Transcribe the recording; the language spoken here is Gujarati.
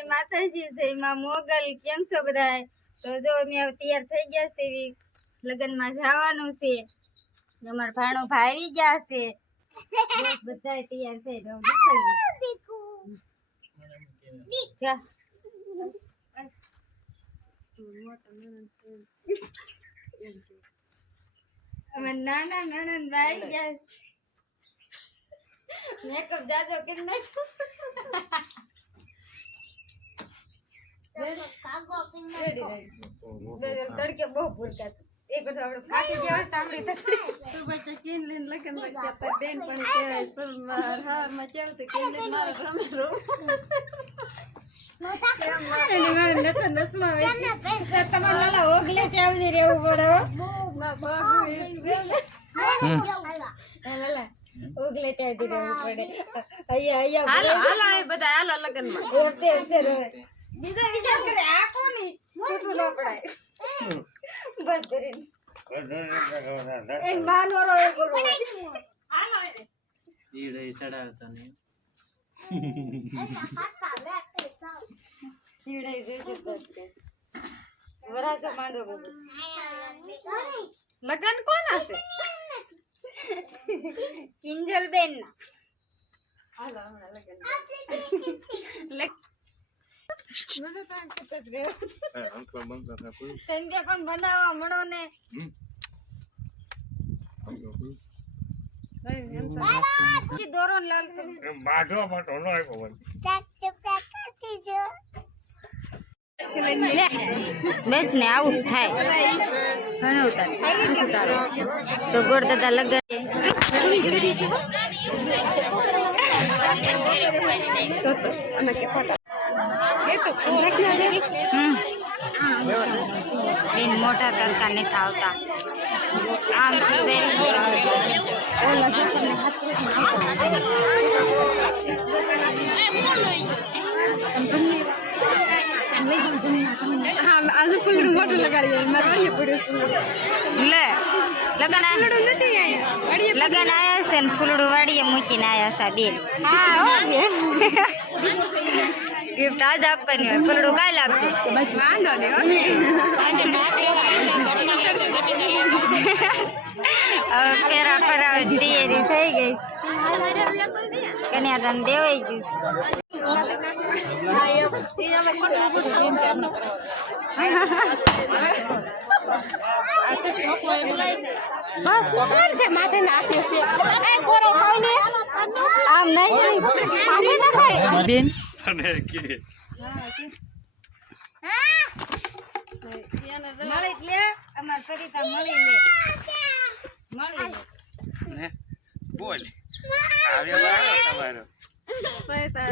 જય માતાજી જય માં મોગલ કેમ છો બધાય તો જો અમે તૈયાર થઈ ગયા છે લગનમાં જવાનું છે અમાર ભાણો ભાઈ ગયા છે બધાય તૈયાર થઈ જાવ જા અમાર નાના નણંદ ભાઈ ગયા મેકઅપ જાજો કરી નાખો તડકે બહુ ભૂલતા એક બધું આપણે ફાટી ગયા સાંભળી તું બચ્ચા કેન લઈને લગન લગ્યા તા બેન પણ કહેવાય પરમાર હા મચાવ તો કેન લઈને મારો સમરો એની મારે નતો નસમાં વેચી તમારે લાલા ઓગલે ચાવજી રહેવું પડે લાલા ઓગલે ચાવજી રહેવું પડે અહીંયા હાલો હાલો એ બધા હાલો લગનમાં ઓતે ઓતે રહે બીજા વિચાર કરે આ કોની મોટું ન પડાય બસ કરીને એ માનોરો એ બોલો હાલો ઈડે ચડાવતો ને ઈડે જેસે કરતે વરાજા માંડો બોલો લગન કોણ હશે કિંજલ બેન હાલો હમણાં લગન મને પાંચ કત ગયો અંકલ બંધ હતા કોઈ સંજય કોણ બનાવવા મળો ને દોરો લાલ છે બાઢો બાટો નો આવ્યો બસ ને આવું થાય ઘણું ઉતારે તો ગોળ દાદા લગન બેન મોટા કરતા નથી આવતા આમ આજે ફૂલડું મોટું લગાડી મારે પડ્યું લે લગન લગન આવ્યા છે ને ફૂલડું વાડીએ મૂકીને આવ્યા છે બેન હા ગિફ્ટ આજ આપવાની હોય ફૂલડું કાંઈ લાગતું વાંધો નહીં હવે ફેરા ફરાવે તૈયારી થઈ ગઈ કન્યાદાન દેવાઈ ગયું બસ છે માથે નાખ્યો છે આમ નહીં માથે ના ખાય બેન મળી લે અમાર ફરીતા મળી લે બોલ આવ્યો તમારો પૈસા